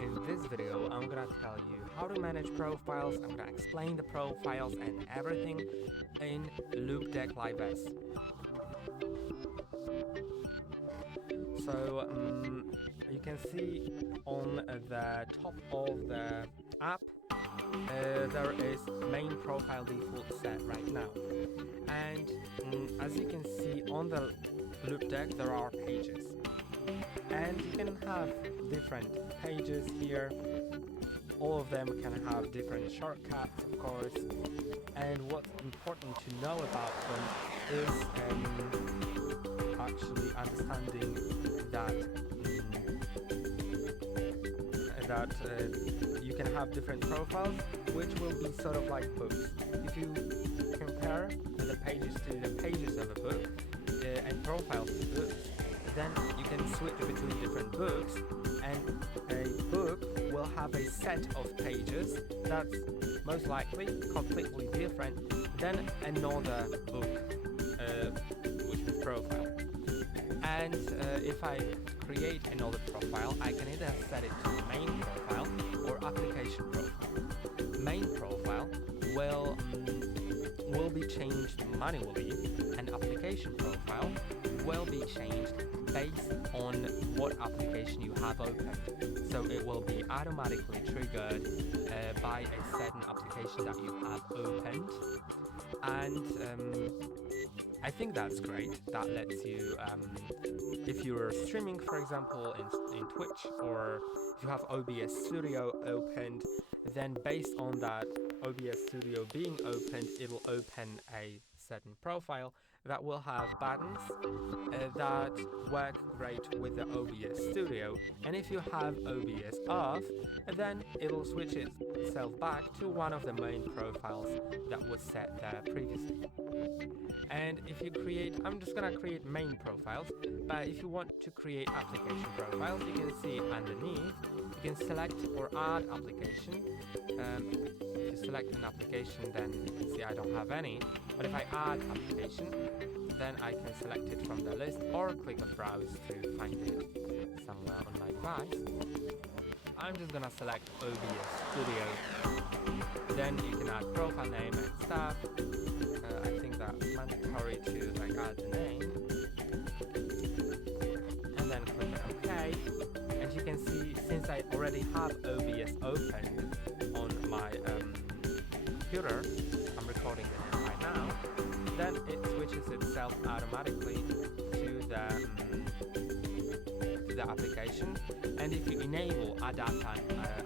in this video, I'm gonna tell you how to manage profiles. I'm gonna explain the profiles and everything in LOUPEDECK Live S. So you can see on the top of the app there is main profile default set right now, and as you can see on the LOUPEDECK there are pages, and you can have different pages here. All of them can have different shortcuts, of course, and what's important to know about them is actually understanding that you can have different profiles which will be sort of like books. If you compare the pages to the pages of a book and profiles to books, then you can switch between different books, and a book will have a set of pages that's most likely completely different than another book which is profile. And if I create another profile, I can either set it to main profile or application profile. Main profile will be changed manually, and application profile will be changed based on what application you have opened. So it will be automatically triggered by a certain application that you have opened, and I think that's great. That lets you, if you're streaming, for example, in Twitch, or if you have OBS Studio opened, then based on that OBS Studio being opened, it'll open a certain profile that will have buttons that work great with the OBS Studio. And if you have OBS off, then it'll switch itself back to one of the main profiles that was set there previously. And if you create, I'm just gonna create main profiles, but if you want to create application profiles, you can see underneath, you can select or add application. If you select an application, then you can see I don't have any, but if I add application, then I can select it from the list or click on browse to find it somewhere on my device. I'm just gonna select OBS Studio. Then you can add profile name and stuff. I think that's mandatory to add the name, and then click on OK. And you can see, since I already have OBS opened on my computer, I'm recording it right now, then it switches itself automatically to the application. And if you enable adapt to app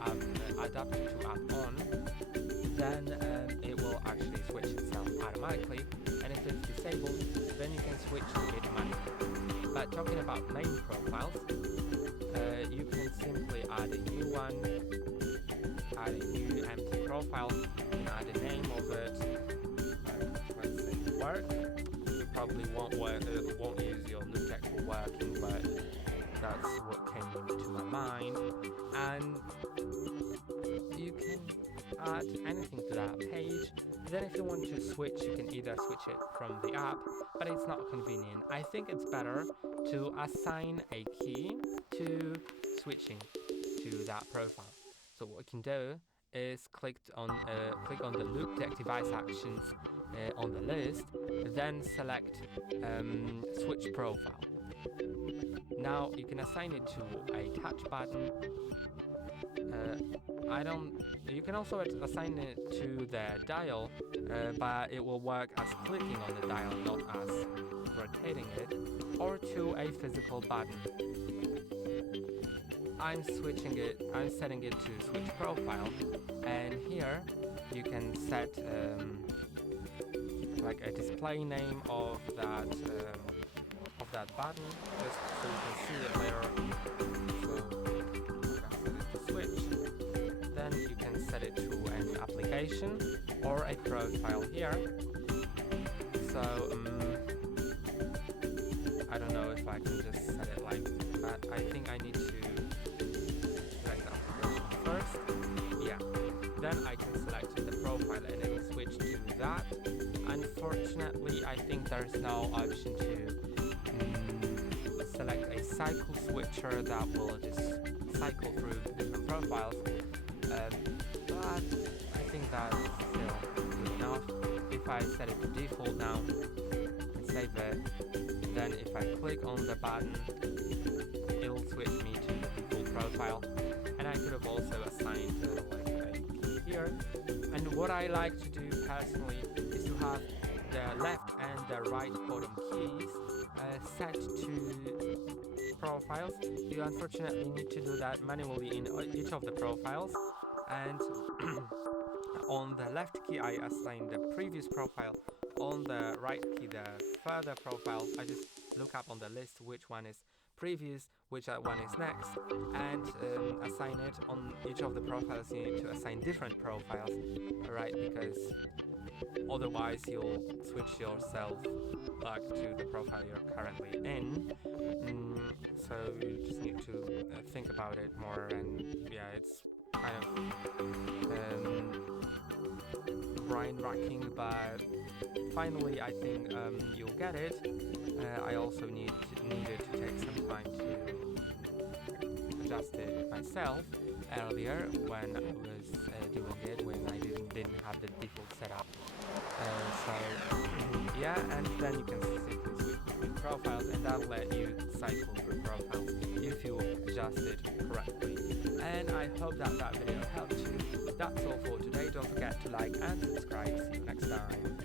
on, then it will actually switch itself automatically, and if it's disabled, then you can switch to it manually. But talking about main profiles, you can simply add a new one, add a new empty profile, and add a name of it. Let's say work. You probably won't use your LOUPEDECK for working, but that's what came to my mind. And you can add anything to that page. Then if you want to switch, you can either switch it from the app, but it's not convenient. I think it's better to assign a key to switching to that profile. So what you can do is click on the LOUPEDECK device actions on the list, then select switch profile. Now you can assign it to a touch button. You can also assign it to the dial, but it will work as clicking on the dial, not as rotating it, or to a physical button. I'm setting it to switch profile, and here you can set a display name of that button, just so you can see it later. So switch, then you can set it to an application or a profile here. So I don't know if I can just set it like that. I think I need to select the application first. Yeah, then I can select the profile and it will switch to that. Unfortunately, I think there's no option to select a cycle switcher that will just cycle through different profiles. But I think that's still good enough. If I set it to default now and save it, then if I click on the button, it'll switch me to the default profile. And I could have also assigned like a key here. And what I like to do personally is to have the left and the right bottom keys set to profiles. You unfortunately need to do that manually in each of the profiles. And on the left key I assign the previous profile, on the right key the further profile. I just look up on the list which one is previous, which one is next, and assign it. On each of the profiles you need to assign different profiles, right, because otherwise you'll switch yourself back to the profile you're currently in. So you just need to think about it more, and yeah, it's kind of brain-racking, but finally I think you'll get it. I also needed to take some time to adjust it myself earlier when I was doing it, when I didn't have the default setup. So yeah, and then you can simply switch between profiles, and that'll let you cycle through profiles if you adjust it correctly. And I hope that video helped you. That's all for today. Don't forget to like and subscribe. See you next time.